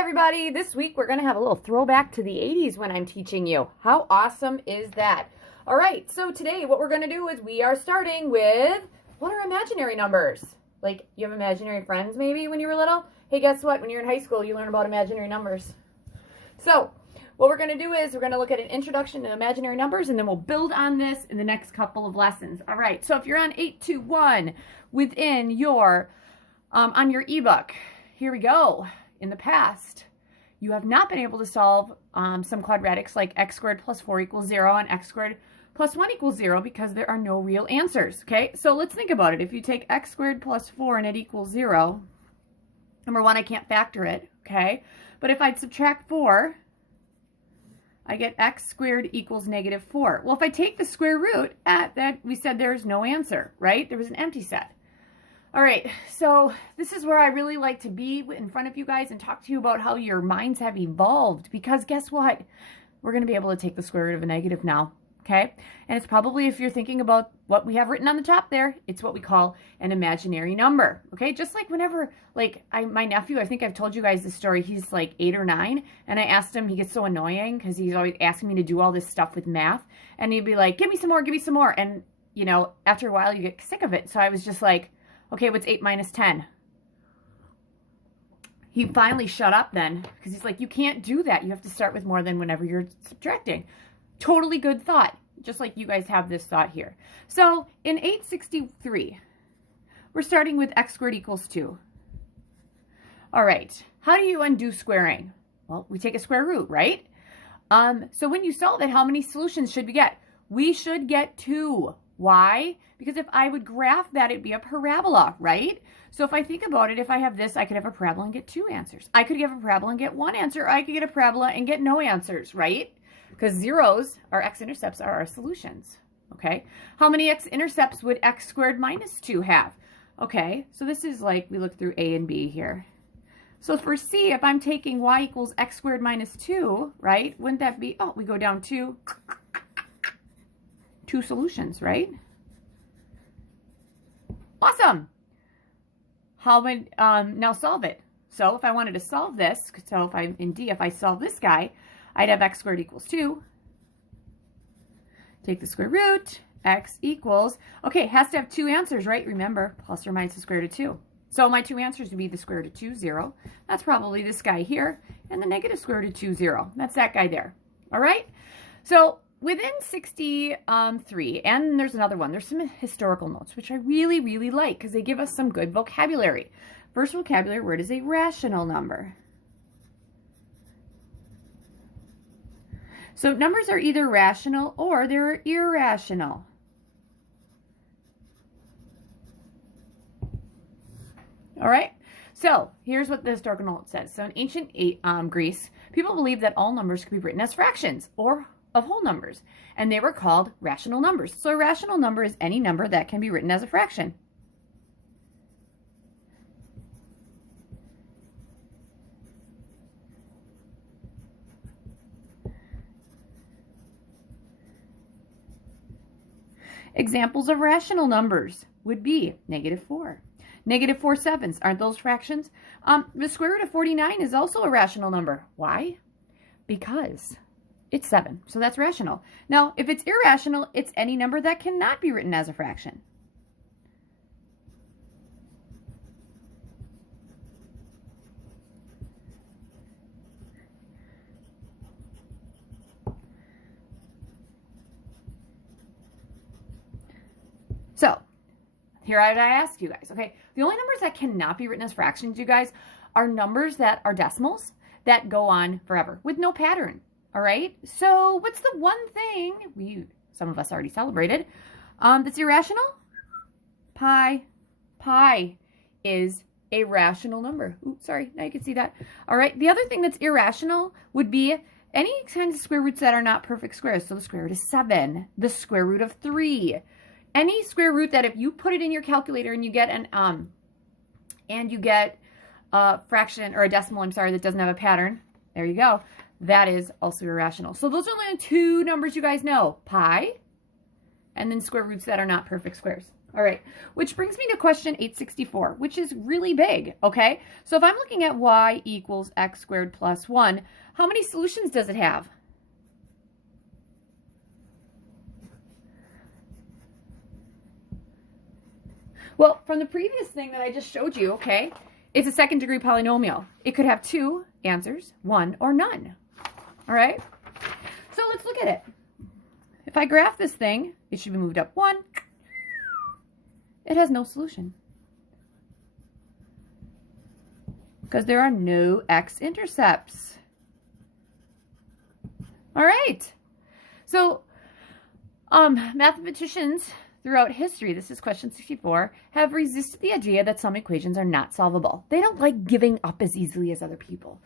everybody. This week we're going to have a little throwback to the 80s when I'm teaching you. How awesome is that? All right, so today what we're going to do is we are starting with, what are imaginary numbers? Like, you have imaginary friends maybe when you were little? Hey, guess what? When you're in high school, you learn about imaginary numbers. So, what we're going to do is we're going to look at an introduction to imaginary numbers, and then we'll build on this in the next couple of lessons. All right, so if you're on 821 within your, on your ebook, here we go. In the past, you have not been able to solve some quadratics like x squared plus 4 equals 0 and x squared plus 1 equals 0 because there are no real answers, okay? So let's think about it. If you take x squared plus 4 and it equals 0, number one, I can't factor it, okay? But if I'd subtract 4, I get x squared equals negative 4. Well, if I take the square root, that we said there's no answer, right? There was an empty set. All right, so this is where I really like to be in front of you guys and talk to you about how your minds have evolved, because guess what? We're going to be able to take the square root of a negative now, okay? And it's probably, if you're thinking about what we have written on the top there, it's what we call an imaginary number, okay? Just like whenever, like my nephew, I think I've told you guys this story, he's like 8 or 9, and I asked him, he gets so annoying because he's always asking me to do all this stuff with math, and he'd be like, give me some more, and, you know, after a while you get sick of it. So I was just like, okay, what's 8 minus 10? He finally shut up then, because he's like, you can't do that. You have to start with more than whenever you're subtracting. Totally good thought, just like you guys have this thought here. So in 863, we're starting with x squared equals 2. All right, how do you undo squaring? Well, we take a square root, right? So when you solve it, how many solutions should we get? We should get 2. Why? Because if I would graph that, it'd be a parabola, right? So if I think about it, if I have this, I could have a parabola and get 2 answers. I could have a parabola and get 1 answer. Or I could get a parabola and get no answers, right? Because zeros, our x-intercepts, are our solutions, okay? How many x-intercepts would x squared minus 2 have? Okay, so this is like, we look through A and B here. So for C, if I'm taking y equals x squared minus 2, right? Wouldn't that be, oh, we go down 2 solutions, right? Awesome. How would, now solve it. So if I wanted to solve this, so if I'm in D, if I solve this guy, I'd have x squared equals 2. Take the square root, x equals, okay, it has to have 2 answers, right? Remember, plus or minus the square root of 2. So my 2 answers would be the square root of 2, 0. That's probably this guy here, and the negative square root of 2, 0. That's that guy there. All right? So within 63, and there's another one, there's some historical notes, which I really, really like because they give us some good vocabulary. First vocabulary word is a rational number. So numbers are either rational or they're irrational. All right, so here's what the historical note says. So in ancient Greece, people believed that all numbers could be written as fractions or of whole numbers, and they were called rational numbers. So a rational number is any number that can be written as a fraction. Examples of rational numbers would be negative 4. Negative 4 sevenths, aren't those fractions? The square root of 49 is also a rational number. Why? Because it's 7, so that's rational. Now, if it's irrational, it's any number that cannot be written as a fraction. So, here I ask you guys, okay, the only numbers that cannot be written as fractions, you guys, are numbers that are decimals that go on forever with no pattern. All right, so what's the one thing some of us already celebrated that's irrational? Pi. Pi is a rational number. Oops, sorry, now you can see that. All right, the other thing that's irrational would be any kinds of square roots that are not perfect squares. So the square root of 7, the square root of 3. Any square root that if you put it in your calculator and you get a fraction or a decimal, I'm sorry, that doesn't have a pattern, there you go. That is also irrational. So those are only 2 numbers you guys know. Pi, and then square roots that are not perfect squares. All right, which brings me to question 864, which is really big, okay? So if I'm looking at y equals x squared plus 1, how many solutions does it have? Well, from the previous thing that I just showed you, okay, it's a second degree polynomial. It could have 2 answers, 1 or none, all right? So let's look at it. If I graph this thing, it should be moved up 1. It has no solution because there are no x-intercepts. All right. So mathematicians throughout history, this is question 64, have resisted the idea that some equations are not solvable. They don't like giving up as easily as other people.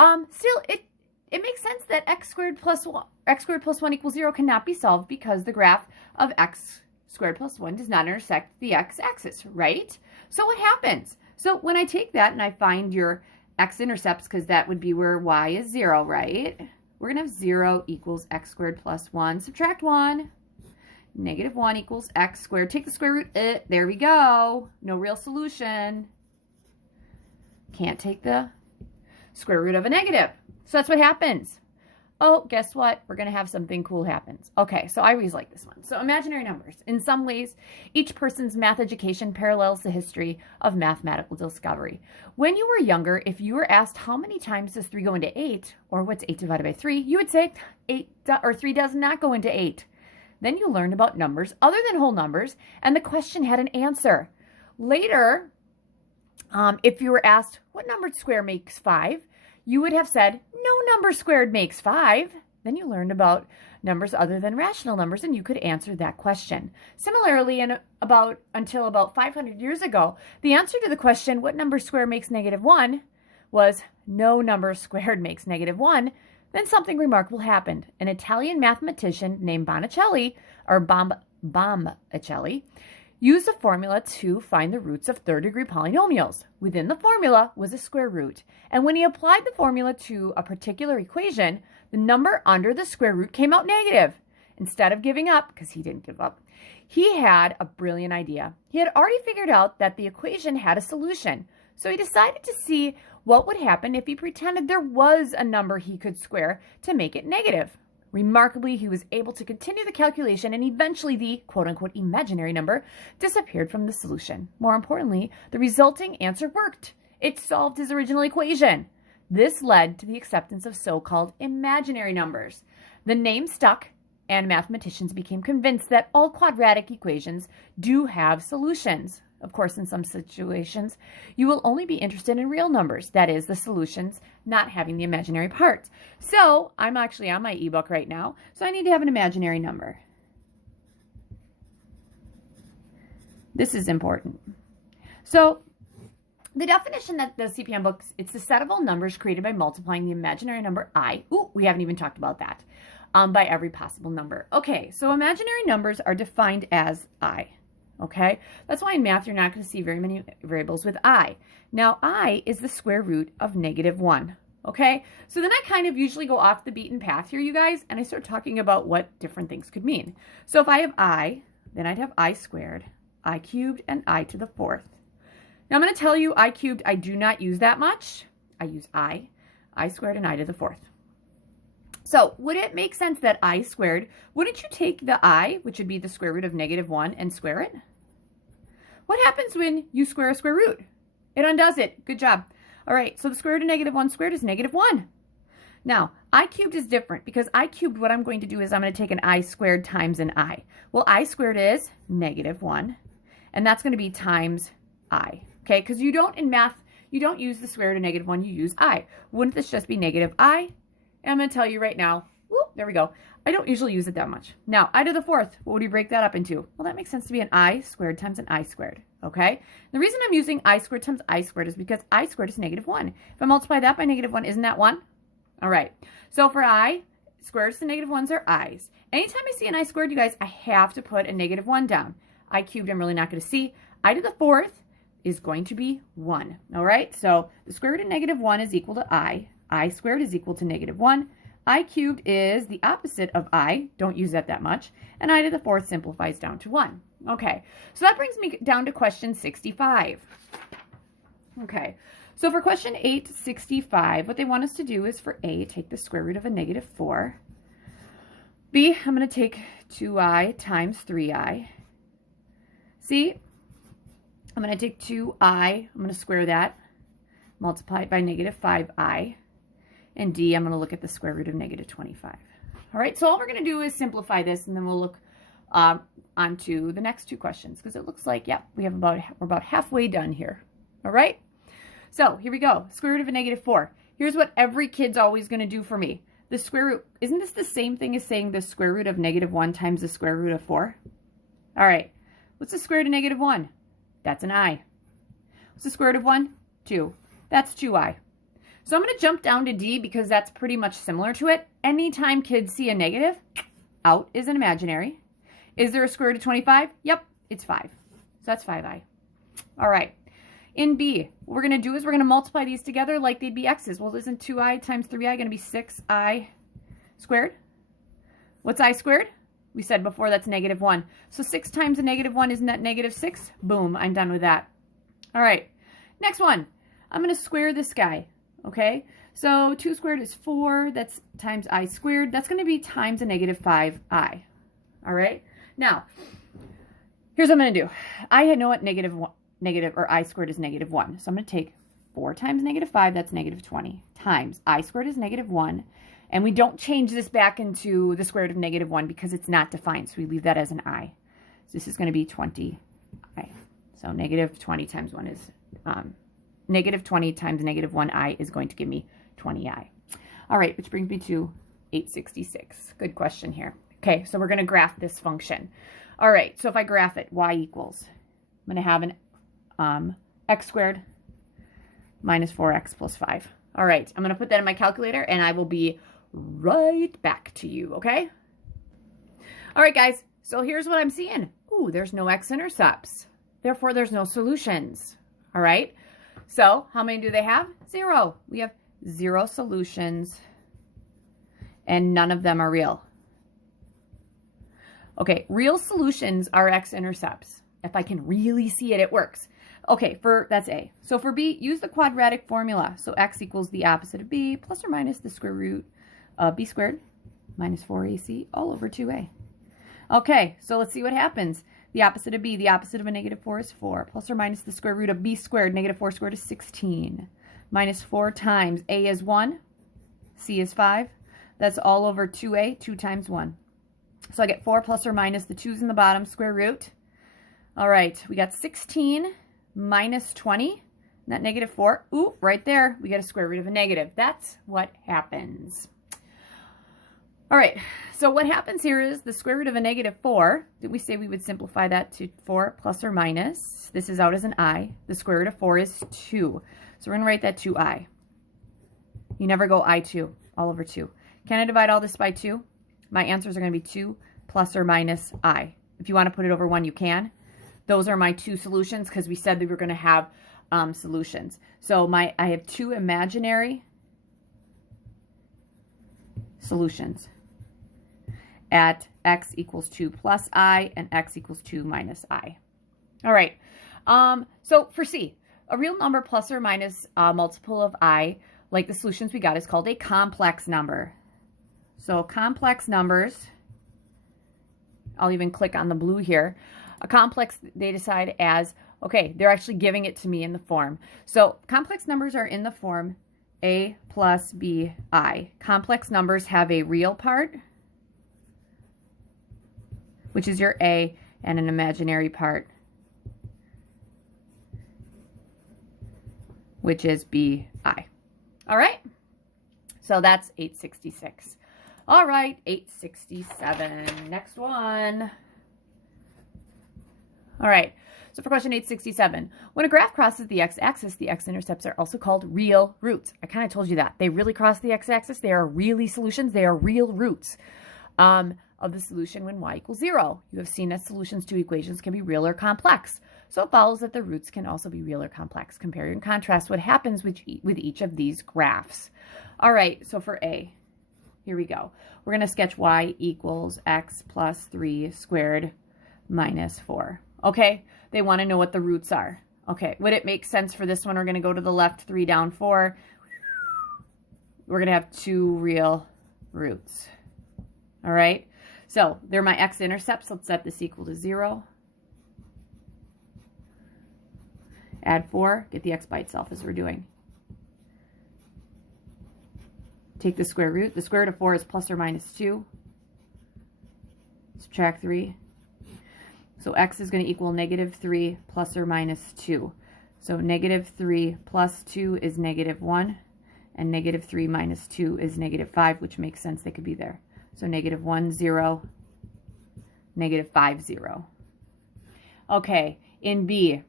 Still, it makes sense that x squared plus 1 equals 0 cannot be solved because the graph of x squared plus 1 does not intersect the x-axis, right? So what happens? So when I take that and I find your x-intercepts, because that would be where y is 0, right? We're going to have 0 equals x squared plus 1. Subtract 1. Negative 1 equals x squared. Take the square root. There we go. No real solution. Can't take the square root of a negative. So that's what happens. Oh, guess what? We're going to have something cool happens. Okay, so I always like this one. So imaginary numbers. In some ways, each person's math education parallels the history of mathematical discovery. When you were younger, if you were asked how many times does 3 go into 8, or what's 8 divided by 3, you would say 3 does not go into 8. Then you learned about numbers other than whole numbers, and the question had an answer. Later, if you were asked what numbered square makes 5, you would have said, no number squared makes 5. Then you learned about numbers other than rational numbers, and you could answer that question. Similarly, until about 500 years ago, the answer to the question, what number square makes negative 1, was no number squared makes negative 1. Then something remarkable happened. An Italian mathematician named Bonicelli, or Bombacelli, used a formula to find the roots of third-degree polynomials. Within the formula was a square root. And when he applied the formula to a particular equation, the number under the square root came out negative. Instead of giving up, because he didn't give up, he had a brilliant idea. He had already figured out that the equation had a solution. So he decided to see what would happen if he pretended there was a number he could square to make it negative. Remarkably, he was able to continue the calculation, and eventually the quote-unquote imaginary number disappeared from the solution. More importantly, the resulting answer worked. It solved his original equation. This led to the acceptance of so-called imaginary numbers. The name stuck, and mathematicians became convinced that all quadratic equations do have solutions. Of course, in some situations, you will only be interested in real numbers, that is, the solutions, not having the imaginary parts. So, I'm actually on my ebook right now, so I need to have an imaginary number. This is important. So, the definition that the CPM book, it's the set of all numbers created by multiplying the imaginary number I, we haven't even talked about that, by every possible number. Okay, so imaginary numbers are defined as I. Okay, that's why in math you're not going to see very many variables with I. Now, I is the square root of negative 1. Okay, so then I kind of usually go off the beaten path here, you guys, and I start talking about what different things could mean. So if I have I, then I'd have I squared, I cubed, and I to the 4th. Now I'm going to tell you I cubed I do not use that much. I use I squared, and I to the 4th. So would it make sense that I squared, wouldn't you take the I, which would be the square root of negative 1, and square it? What happens when you square a square root? It undoes it. Good job. All right, so the square root of negative 1 squared is negative 1. Now, I cubed is different because I cubed, what I'm going to do is I'm going to take an I squared times an I. Well, I squared is negative 1, and that's going to be times I, okay? Because you don't, in math, you don't use the square root of negative 1, you use I. Wouldn't this just be negative I? And I'm going to tell you right now, whoop, there we go. I don't usually use it that much. Now, I to the 4th, what would you break that up into? Well, that makes sense to be an I squared times an I squared, okay? The reason I'm using I squared times I squared is because I squared is negative 1. If I multiply that by negative 1, isn't that 1? All right, so for I, squares to negative 1s are I's. Anytime I see an I squared, you guys, I have to put a negative 1 down. I cubed, I'm really not going to see. I to the 4th is going to be 1, all right? So the square root of negative 1 is equal to I squared is equal to negative 1. I cubed is the opposite of I, don't use that much, and I to the 4th simplifies down to 1. Okay, so that brings me down to question 65. Okay, so for question 865, what they want us to do is for A, take the square root of a negative 4. B, I'm going to take 2i times 3i. C, I'm going to take 2i, I'm going to square that, multiply it by negative 5i. And D, I'm going to look at the square root of negative 25. All right, so all we're going to do is simplify this, and then we'll look onto the next two questions, because it looks like, yeah, we're about halfway done here. All right, so here we go. Square root of a negative 4. Here's what every kid's always going to do for me. The square root, isn't this the same thing as saying the square root of negative 1 times the square root of 4? All right, what's the square root of negative 1? That's an I. What's the square root of 1? 2. That's 2i. So I'm going to jump down to D because that's pretty much similar to it. Anytime kids see a negative, out is an imaginary. Is there a square root of 25? Yep, it's 5. So that's 5i. All right. In B, what we're going to do is we're going to multiply these together like they'd be x's. Well, isn't 2i times 3i going to be 6i squared? What's I squared? We said before that's negative 1. So 6 times a negative 1, isn't that negative 6? Boom, I'm done with that. All right, next one. I'm going to square this guy, okay? So 2 squared is 4. That's times I squared. That's going to be times a negative 5i. All right? Now, here's what I'm going to do. I know what I squared is negative 1. So I'm going to take 4 times negative 5, that's negative 20, times I squared is negative 1. And we don't change this back into the square root of negative 1 because it's not defined. So we leave that as an I. So this is going to be 20i. So negative 20 times 1 is, negative 20 times negative 1i is going to give me 20i. All right, which brings me to 866. Good question here. Okay, so we're going to graph this function. All right, so if I graph it, y equals, I'm going to have an x squared minus 4x plus 5. All right, I'm going to put that in my calculator, and I will be right back to you, okay? All right, guys, so here's what I'm seeing. Ooh, there's no x-intercepts. Therefore, there's no solutions. All right, so how many do they have? 0. We have 0 solutions, and none of them are real. Okay, real solutions are x-intercepts. If I can really see it, it works. Okay, that's A. So for B, use the quadratic formula. So x equals the opposite of B plus or minus the square root of B squared minus 4AC all over 2A. Okay, so let's see what happens. The opposite of B, the opposite of a negative 4 is 4, plus or minus the square root of B squared, negative 4 squared is 16, minus 4 times A is 1, C is 5. That's all over 2A, 2 times 1. So I get 4 plus or minus the 2's in the bottom, square root. All right, we got 16 minus 20, that negative 4. Ooh, right there, we get a square root of a negative. That's what happens. All right, so what happens here is the square root of a negative 4. Did we say we would simplify that to 4 plus or minus? This is out as an I. The square root of 4 is 2. So we're going to write that 2i. You never go I2, all over 2. Can I divide all this by 2? My answers are going to be 2 plus or minus I. If you want to put it over 1, you can. Those are my 2 solutions because we said that we were going to have solutions. So I have 2 imaginary solutions at x equals 2 plus I and x equals 2 minus I. All right. So for C, a real number plus or minus a multiple of I, like the solutions we got, is called a complex number. So complex numbers, I'll even click on the blue here. A complex, they decide as, okay, they're actually giving it to me in the form. So complex numbers are in the form A plus BI. Complex numbers have a real part, which is your A, and an imaginary part, which is BI. All right? So that's 866. All right, 867. Next one. All right, so for question 867, when a graph crosses the x-axis, the x-intercepts are also called real roots. I kind of told you that. They really cross the x-axis. They are really solutions. They are real roots of the solution when y equals 0. You have seen that solutions to equations can be real or complex. So it follows that the roots can also be real or complex. Compare and contrast what happens with each of these graphs. All right, so for A, here we go. We're going to sketch y equals x plus 3 squared minus 4. Okay, they want to know what the roots are. Okay, would it make sense for this one? We're going to go to the left, 3 down 4. We're going to have 2 real roots. All right, so they're my x-intercepts. Let's set this equal to 0. Add 4, get the x by itself as we're doing. Take the square root. The square root of 4 is plus or minus 2. Subtract 3. So x is going to equal negative 3 plus or minus 2. So negative 3 plus 2 is negative 1. And negative 3 minus 2 is negative 5, which makes sense. They could be there. So negative 1, 0, negative 5, 0. Okay, in B,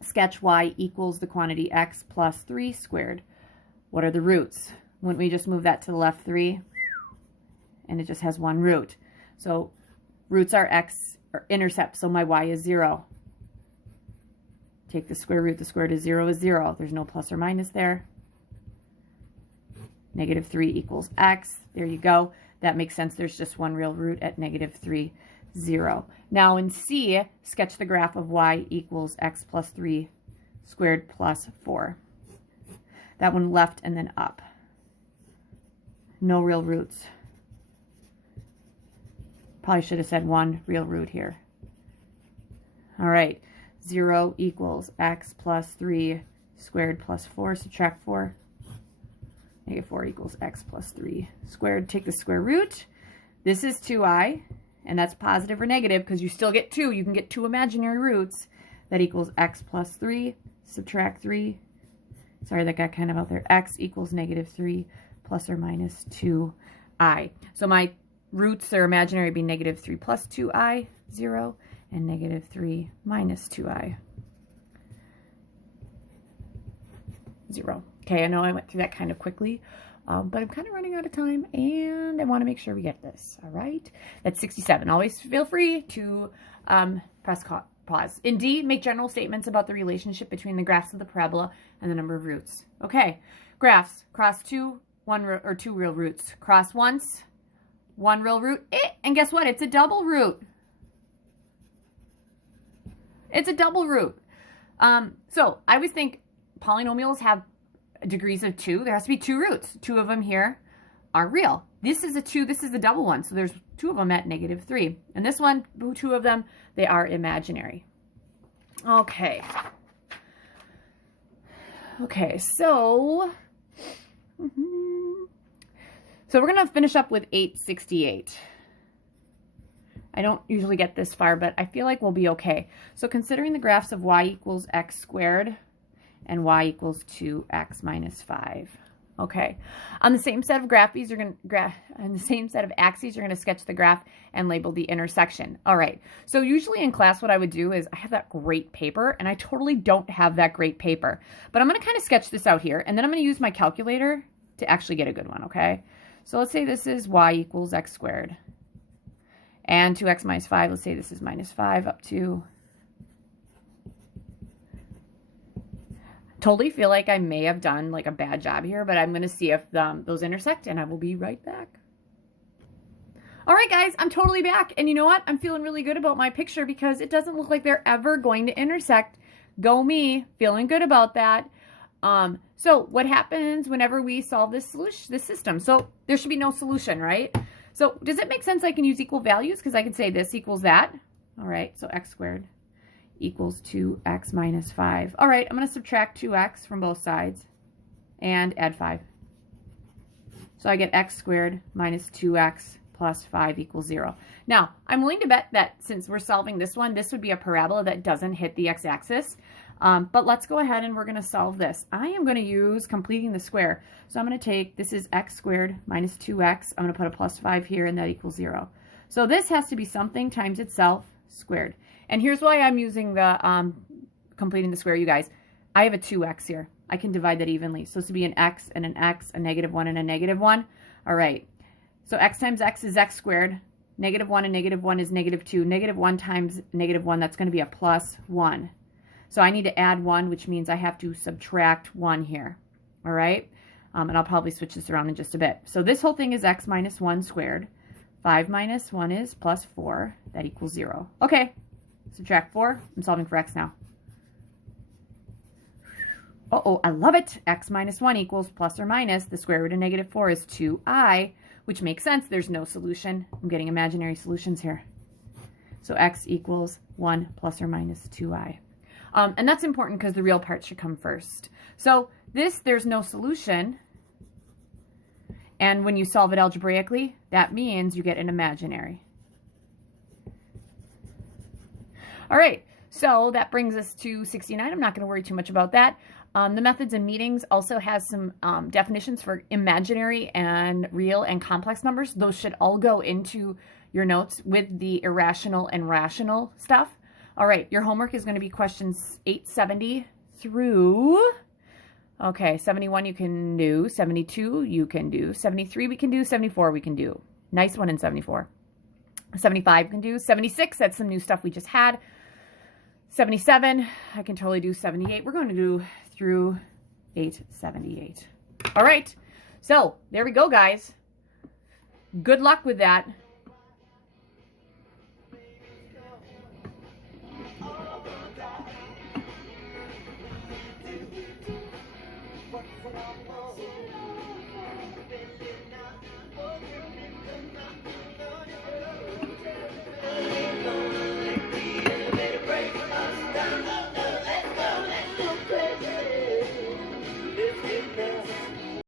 sketch y equals the quantity x plus 3 squared. What are the roots? Wouldn't we just move that to the left 3? And it just has one root. So roots are x, or intercepts, so my y is 0. Take the square root. The square root of 0 is 0. There's no plus or minus there. Negative 3 equals x. There you go. That makes sense. There's just one real root at negative 3, 0. Now in C, sketch the graph of y equals x plus 3 squared plus 4. That one left and then up. No real roots. Probably should have said one real root here. All right, 0 equals x plus 3 squared plus 4. Subtract 4. Negative 4 equals x plus 3 squared. Take the square root. This is 2i, and that's positive or negative because you still get 2. You can get 2 imaginary roots. That equals x plus 3. Subtract 3. Sorry, that got kind of out there. X equals negative 3 plus or minus 2i. So my roots are imaginary would be negative 3 plus 2i, 0, and negative 3 minus 2i, 0. Okay, I know I went through that kind of quickly, but I'm kind of running out of time, and I want to make sure we get this. All right, that's 67. Always feel free to press pause. In D, make general statements about the relationship between the graphs of the parabola and the number of roots. Okay, graphs, cross 2, 2 real roots. Cross once, 1 real root, and guess what? It's a double root. It's a double root. So I always think polynomials have degrees of 2. There has to be 2 roots. 2 of them here are real. This is a 2. This is the double one. So there's 2 of them at negative 3. And this one, 2 of them, they are imaginary. Okay. Okay, so so we're going to finish up with 868. I don't usually get this far, but I feel like we'll be okay. So considering the graphs of y equals x squared and y equals 2x minus 5. Okay. On the same set of axes, you're going to sketch the graph and label the intersection. All right. So usually in class, what I would do is I have that great paper, and I totally don't have that great paper. But I'm going to kind of sketch this out here, and then I'm going to use my calculator to actually get a good one, okay? So let's say this is y equals x squared. And 2x minus 5, let's say this is minus 5 up to... Totally feel like I may have done like a bad job here, but I'm going to see if those intersect, and I will be right back. All right, guys, I'm totally back. And you know what? I'm feeling really good about my picture because it doesn't look like they're ever going to intersect. Go me, feeling good about that. So what happens whenever we solve this system? So there should be no solution, right? So does it make sense I can use equal values? Because I can say this equals that. All right, so x squared equals 2x minus 5. All right, I'm going to subtract 2x from both sides and add 5. So I get x squared minus 2x plus 5 equals 0. Now, I'm willing to bet that since we're solving this one, this would be a parabola that doesn't hit the x-axis. But let's go ahead and we're going to solve this. I am going to use completing the square. So I'm going to take, this is x squared minus 2x. I'm going to put a plus 5 here, and that equals 0. So this has to be something times itself squared. And here's why I'm using the completing the square, you guys. I have a 2x here. I can divide that evenly. So this would be an x, a negative 1, and a negative 1. All right. So x times x is x squared. Negative 1 and negative 1 is negative 2. Negative 1 times negative 1, that's going to be a plus 1. So I need to add 1, which means I have to subtract 1 here. All right? And I'll probably switch this around in just a bit. So this whole thing is x minus 1 squared 5 minus 1 is plus 4. That equals 0. Okay, subtract 4. I'm solving for x now. Uh-oh, I love it. X minus 1 equals plus or minus the square root of negative 4 is 2i, which makes sense. There's no solution. I'm getting imaginary solutions here. So x equals 1 plus or minus 2i. And that's important because the real part should come first. So this, there's no solution. And when you solve it algebraically, that means you get an imaginary. All right, so that brings us to 69. I'm not going to worry too much about that. The methods and meetings also has some definitions for imaginary and real and complex numbers. Those should all go into your notes with the irrational and rational stuff. All right, your homework is going to be questions 870 through, okay, 71 you can do, 72 you can do, 73 we can do, 74 we can do. Nice one in 74. 75 you can do, 76, that's some new stuff we just had. 77, I can totally do 78. We're going to do through 878. All right, so there we go, guys. Good luck with that.